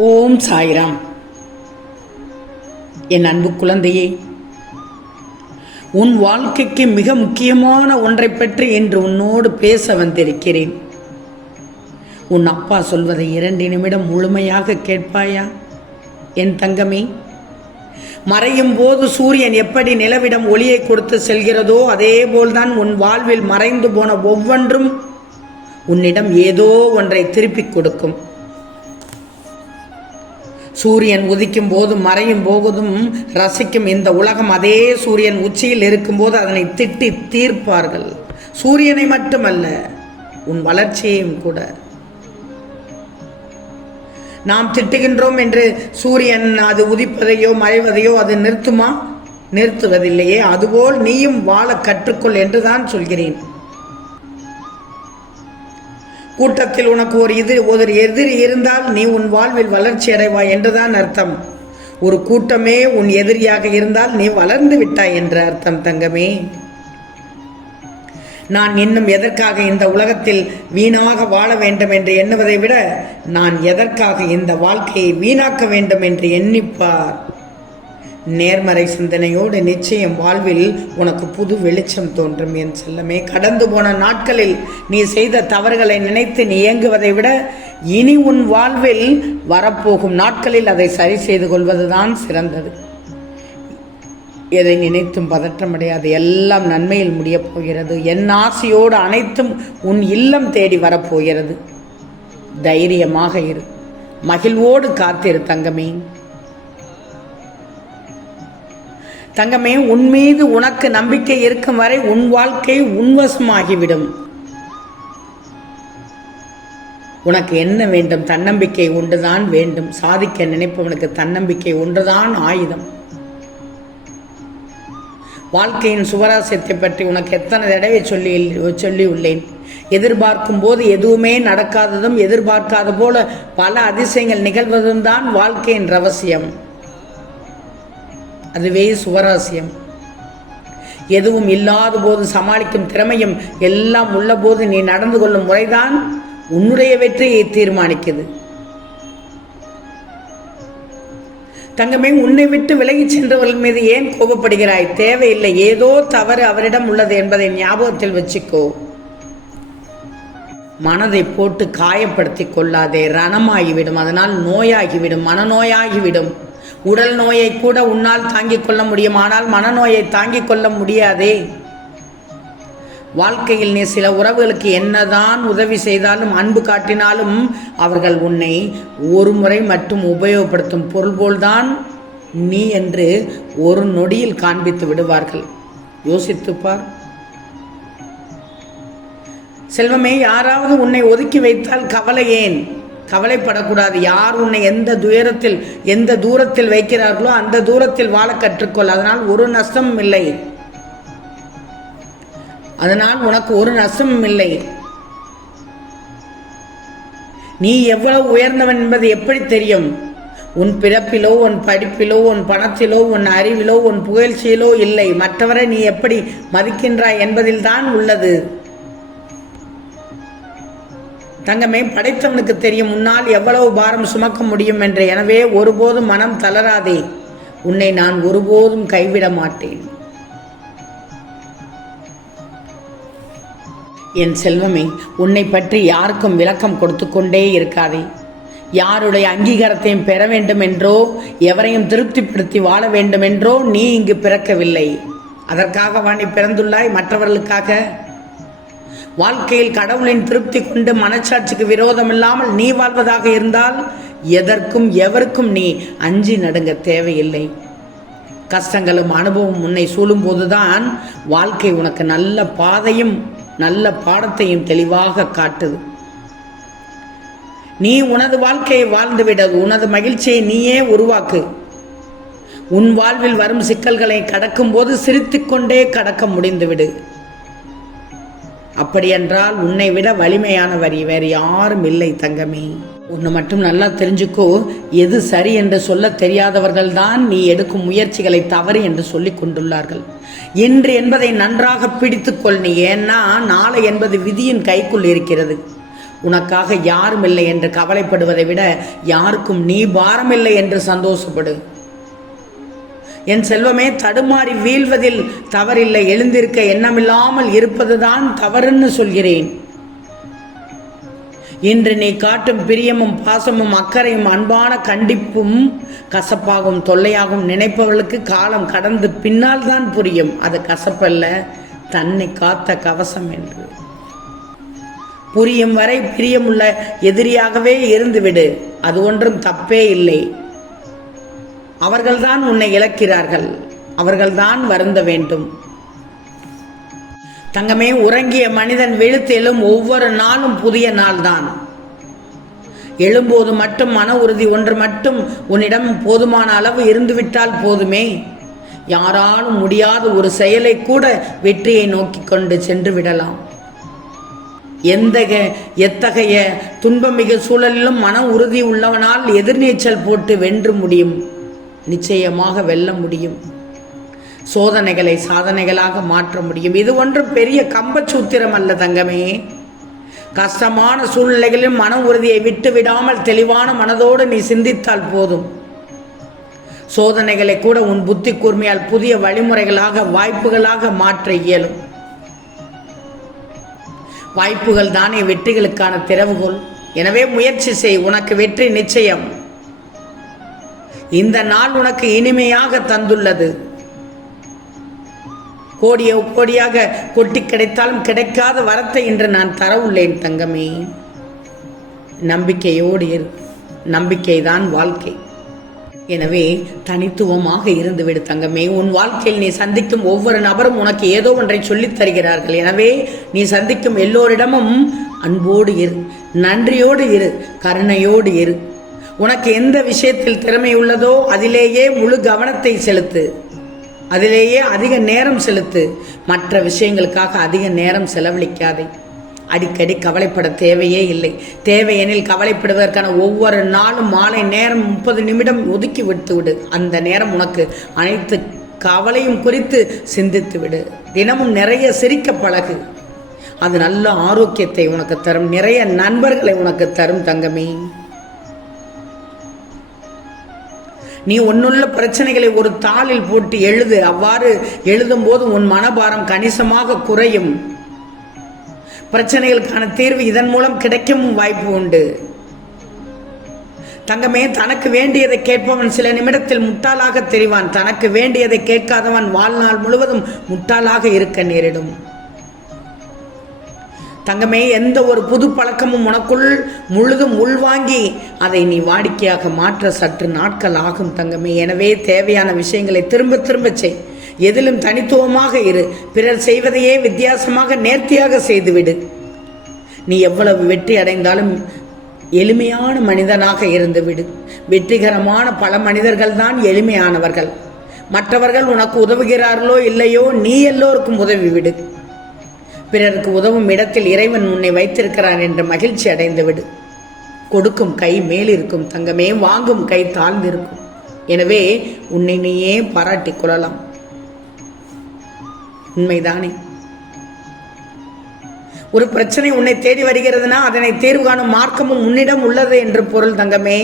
ஓம் சாய்ராம். என் அன்பு குழந்தையே, உன் வாழ்க்கைக்கு மிக முக்கியமான ஒன்றை பற்றி இன்று உன்னோடு பேச வந்திருக்கிறேன். உன் அப்பா சொல்வதை 2 நிமிடம் முழுமையாக கேட்பாயா என் தங்கமே? மறையும் போது சூரியன் எப்படி நிலவிடம் ஒளியை கொடுத்து செல்கிறதோ அதே போல்தான் உன் வாழ்வில் மறைந்து போன ஒவ்வொன்றும் உன்னிடம் ஏதோ ஒன்றை திருப்பிக் கொடுக்கும். சூரியன் உதிக்கும் போதும் மறையும் போதும் ரசிக்கும் இந்த உலகம் அதே சூரியன் உச்சியில் இருக்கும்போது அதனை திட்டி தீர்ப்பார்கள். சூரியனை மட்டுமல்ல, உன் வளர்ச்சியையும் கூட. நாம் திட்டுகின்றோம் என்று சூரியன் அது உதிப்பதையோ மறைவதையோ அது நிறுத்துமா? நிறுத்துவதில்லையே. அதுபோல் நீயும் வாழ கற்றுக்கொள் என்றுதான் சொல்கிறேன். கூட்டத்தில் உனக்கு ஒரு எதிரி இருந்தால் நீ உன் வாழ்வில் வளர்ச்சி அடைவாய் என்றுதான் அர்த்தம். ஒரு கூட்டமே உன் எதிரியாக இருந்தால் நீ வளர்ந்து விட்டாய் என்று அர்த்தம் தங்கமே. நான் இன்னும் எதற்காக இந்த உலகத்தில் வீணாக வாழ வேண்டும் என்று எண்ணுவதை விட நான் எதற்காக இந்த வாழ்க்கையை வீணாக்க வேண்டும் என்று எண்ணிப்பார். நேர்மறை சிந்தனையோடு நிச்சயம் வாழ்வில் உனக்கு புது வெளிச்சம் தோன்றும் என் செல்லமே. கடந்து போன நாட்களில் நீ செய்த தவறுகளை நினைத்து நீ இயங்குவதை விட இனி உன் வாழ்வில் வரப்போகும் நாட்களில் அதை சரி செய்து கொள்வதுதான் சிறந்தது. எதை நினைத்தும் பதற்றமடையாது. எல்லாம் நன்மையில் முடியப் போகிறது. என் ஆசையோடு அனைத்தும் உன் இல்லம் தேடி வரப்போகிறது. தைரியமாக இரு, மகிழ்வோடு காத்திரு தங்கமே. தங்கமே, உன் மீது உனக்கு நம்பிக்கை இருக்கும் வரை உன் வாழ்க்கை உன்வசமாகிவிடும். உனக்கு என்ன வேண்டும்? தன்னம்பிக்கை ஒன்றுதான் வேண்டும். சாதிக்க நினைப்பவனுக்கு தன்னம்பிக்கை ஒன்றுதான் ஆயுதம். வாழ்க்கையின் சுவராசியத்தை பற்றி உனக்கு எத்தனை தடவை சொல்லி உள்ளேன். எதிர்பார்க்கும் போது எதுவுமே நடக்காததும் எதிர்பார்க்காத போல பல அதிசயங்கள் நிகழ்வதும் தான் வாழ்க்கையின் ரகசியம். அதுவே சுவராசியம். எதுவும் இல்லாத போது சமாளிக்கும் திறமையும் எல்லாம் உள்ள போது நீ நடந்து கொள்ளும் முறைதான் உன்னுடைய வெற்றியை தீர்மானிக்குது. தங்கமே, உன்னை விட்டு விலகி சென்றவர்கள் மீது ஏன் கோபப்படுகிறாய்? தேவையில்லை. ஏதோ தவறு அவரிடம் உள்ளது என்பதை ஞாபகத்தில் வச்சுக்கோ. மனதை போட்டு காயப்படுத்தி கொள்ளாதே. ரணமாகிவிடும். அதனால் நோயாகிவிடும், மனநோயாகிவிடும். உடல் நோயை கூட உன்னால் தாங்கிக் கொள்ள முடியும், ஆனால் மனநோயை தாங்கிக் கொள்ள முடியாதே. வாழ்க்கையில் நீ சில உறவுகளுக்கு என்னதான் உதவி செய்தாலும் அன்பு காட்டினாலும் அவர்கள் உன்னை ஒரு முறை மட்டும் உபயோகப்படுத்தும் பொருள் போல்தான் நீ என்று ஒரு நொடியில் காண்பித்து விடுவார்கள். யோசித்துப்பார் செல்வமே. யாராவது உன்னை ஒதுக்கி வைத்தால் கவலை ஏன்? கவலைப்படக்கூடாது. யார் உன்னை எந்த தூரத்தில் வைக்கிறார்களோ அந்த தூரத்தில் வாழ கற்றுக்கொள். அதனால் ஒரு நஷ்டமும் இல்லை. அதனால் உனக்கு ஒரு நஷ்டமும் இல்லை. நீ எவ்வளவு உயர்ந்தவன் என்பது எப்படி தெரியும்? உன் பிறப்பிலோ, உன் படிப்பிலோ, உன் பணத்திலோ, உன் அறிவிலோ, உன் புகழ்ச்சியிலோ இல்லை. மற்றவரை நீ எப்படி மதிக்கின்றாய் என்பதில் தான் உள்ளது தங்கமே. படைத்தவனுக்கு தெரியும் உன்னால் எவ்வளவு பாரம் சுமக்க முடியும் என்று. எனவே ஒருபோதும் மனம் தளராதே. உன்னை நான் ஒருபோதும் கைவிட மாட்டேன் என் செல்வமே. உன்னை பற்றி யாருக்கும் விளக்கம் கொடுத்து கொண்டே இருக்காதே. யாருடைய அங்கீகாரத்தையும் பெற வேண்டும் என்றோ எவரையும் திருப்திப்படுத்தி வாழ வேண்டும் என்றோ நீ இங்கு பிறக்கவில்லை. அதற்காகவா நீ பிறந்துள்ளாய்? மற்றவர்களுக்காக. வாழ்க்கையில் கடவுளின் திருப்தி கொண்டு மனச்சாட்சிக்கு விரோதம் இல்லாமல் நீ வாழ்வதாக இருந்தால் எதற்கும் எவருக்கும் நீ அஞ்சி நடுங்க தேவையில்லை. கஷ்டங்களும் அனுபவம் உன்னை சூழும் போதுதான் வாழ்க்கை உனக்கு நல்ல பாதையும் நல்ல பாடத்தையும் தெளிவாக காட்டுது. நீ உனது வாழ்க்கையை வாழ்ந்துவிட, உனது மகிழ்ச்சியை நீயே உருவாக்கு. உன் வாழ்வில் வரும் சிக்கல்களை கடக்கும் போது சிரித்துக்கொண்டே கடக்க முடிந்துவிடு. அப்படியென்றால் உன்னை விட வலிமையான வேறு யாரும் இல்லை தங்கமே. ஒன்று மட்டும் நல்லா தெரிஞ்சுக்கோ. எது சரி என்று சொல்ல தெரியாதவர்கள் தான் நீ எடுக்கும் முயற்சிகளை தவறு என்று சொல்லிக் கொண்டுள்ளார்கள். இன்று என்பதை நன்றாக பிடித்துக்கொள் நீ. ஏன்னா நாளை என்பது விதியின் கைக்குள் இருக்கிறது. உனக்காக யாரும் இல்லை என்று கவலைப்படுவதை விட யாருக்கும் நீ பாரமில்லை என்று சந்தோஷப்படு. என் செல்வமே, தடுமாறி வீழ்வதில் தவறில்லை, எழுந்திருக்க எண்ணமில்லாமல் இருப்பதுதான் தவறுன்னு சொல்கிறேன். இன்று நீ காட்டும் பிரியமும் பாசமும் அக்கறையும் அன்பான கண்டிப்பும் கசப்பாகவும் தொல்லையாகவும் நினைப்பவர்களுக்கு காலம் கடந்து பின்னால் தான் புரியும் அது கசப்பல்ல, தன்னை காத்த கவசம் என்று. புரியும் வரை பிரியமுள்ள எதிரியாகவே இருந்துவிடு, அது ஒன்றும் தப்பே இல்லை. அவர்கள்தான் உன்னை இழக்கிறார்கள், அவர்கள்தான் வருந்த வேண்டும். தங்கமே, உறங்கிய மனிதன் விழுத்து எழும் ஒவ்வொரு நாளும் புதிய நாள்தான். எழும்போது மட்டும் மன உறுதி ஒன்று மட்டும் உன்னிடம் போதுமான அளவு இருந்துவிட்டால் போதுமே. யாராலும் முடியாத ஒரு செயலை கூட வெற்றியை நோக்கி கொண்டு சென்று விடலாம். எத்தகைய துன்பமிகு சூழலிலும் மன உறுதி உள்ளவனால் எதிர்நீச்சல் போட்டு வென்று முடியும், நிச்சயமாக வெல்ல முடியும். சோதனைகளை சாதனைகளாக மாற்ற முடியும். இது ஒன்றும் பெரிய கம்பச்சூத்திரம் அல்ல தங்கமே. கஷ்டமான சூழ்நிலைகளிலும் மன உறுதியை விட்டு விடாமல் தெளிவான மனதோடு நீ சிந்தித்தால் போதும். சோதனைகளை கூட உன் புத்தி கூர்மையால் புதிய வழிமுறைகளாக வாய்ப்புகளாக மாற்ற இயலும். வாய்ப்புகள் தானே வெற்றிகளுக்கான திறவுகோல். எனவே முயற்சி செய், உனக்கு வெற்றி நிச்சயம். இந்த நாள் உனக்கு இனிமையாக தந்துள்ளது. கோடியாக கொட்டி கிடைத்தாலும் கிடைக்காத வரத்தை இன்று நான் தர உள்ளேன் தங்கமே. நம்பிக்கையோடு இரு, நம்பிக்கைதான் வாழ்க்கை. எனவே தனித்துவமாக இருந்துவிடு தங்கமே. உன் வாழ்க்கையில் நீ சந்திக்கும் ஒவ்வொரு நபரும் உனக்கு ஏதோ ஒன்றை சொல்லித் தருகிறார்கள். எனவே நீ சந்திக்கும் எல்லோரிடமும் அன்போடு இரு, நன்றியோடு இரு, கருணையோடு இரு. உனக்கு எந்த விஷயத்தில் திறமை உள்ளதோ அதிலேயே முழு கவனத்தை செலுத்து, அதிலேயே அதிக நேரம் செலுத்து. மற்ற விஷயங்களுக்காக அதிக நேரம் செலவழிக்காதே. அடிக்கடி கவலைப்பட தேவையே இல்லை. தேவையெனில் கவலைப்படுவதற்கான ஒவ்வொரு நாளும் மாலை நேரம் 30 நிமிடம் ஒதுக்கி விட்டு விடு. அந்த நேரம் உனக்கு அனைத்து கவலையும் குறித்து சிந்தித்து விடு. தினமும் நிறைய சிரிக்க பழகு, அது நல்ல ஆரோக்கியத்தை உனக்கு தரும், நிறைய நண்பர்களை உனக்கு தரும் தங்கமே. நீ ஒன்னுள்ள பிரச்சனைகளை ஒரு தாளில் போட்டு எழுது. அவ்வாறு எழுதும் போது உன் மனபாரம் கணிசமாக குறையும். பிரச்சனைகளுக்கான தீர்வு இதன் மூலம் கிடைக்கவும் வாய்ப்பு உண்டு தங்கமே. தனக்கு வேண்டியதை கேட்பவன் சில நிமிடத்தில் முட்டாளாக தெரிவான். தனக்கு வேண்டியதை கேட்காதவன் வாழ்நாள் முழுவதும் முட்டாளாக இருக்க நேரிடும். தங்கமே, எந்த ஒரு புது பழக்கமும் உனக்குள் முழுதும் உள்வாங்கி அதை நீ வாடிக்கையாக மாற்ற சற்று நாட்கள் ஆகும் தங்கமே. எனவே தேவையான விஷயங்களை திரும்ப திரும்ப செய். எதிலும் தனித்துவமாக இரு. பிறர் செய்வதையே வித்தியாசமாக நேர்த்தியாக செய்துவிடு. நீ எவ்வளவு வெற்றி அடைந்தாலும் எளிமையான மனிதனாக இருந்துவிடு. வெற்றிகரமான பல மனிதர்கள் தான் எளிமையானவர்கள். மற்றவர்கள் உனக்கு உதவுகிறார்களோ இல்லையோ, நீ எல்லோருக்கும் உதவிவிடு. பிறருக்கு உதவும் இடத்தில் இறைவன் உன்னை வைத்திருக்கிறான் என்று மகிழ்ச்சி அடைந்து விடு. கொடுக்கும் கை மேலிருக்கும் தங்கமே, வாங்கும் கை தாழ்ந்திருக்கும். எனவே உன்னை நீயே பாராட்டிக் கொள்ளலாம். உண்மைதானே? ஒரு பிரச்சனை உன்னை தேடி வருகிறதுனா அதனை தீர்வு காணும் மார்க்கமும் உன்னிடம் உள்ளது என்று பொருள் தங்கமே.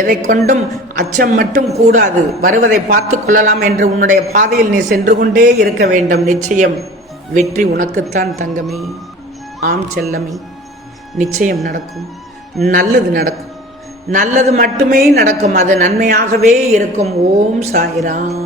எதை கொண்டும் அச்சம் மட்டும் கூடாது. வருவதை பார்த்து கொள்ளலாம் என்று உன்னுடைய பாதையில் நீ சென்று கொண்டே இருக்க வேண்டும். நிச்சயம் வெற்றி உனக்குத்தான் தங்கமே. ஆம் செல்லமே, நிச்சயம் நடக்கும். நல்லது நடக்கும். நல்லது மட்டுமே நடக்கும். அது நன்மையாகவே இருக்கும். ஓம் சாய்ராம்.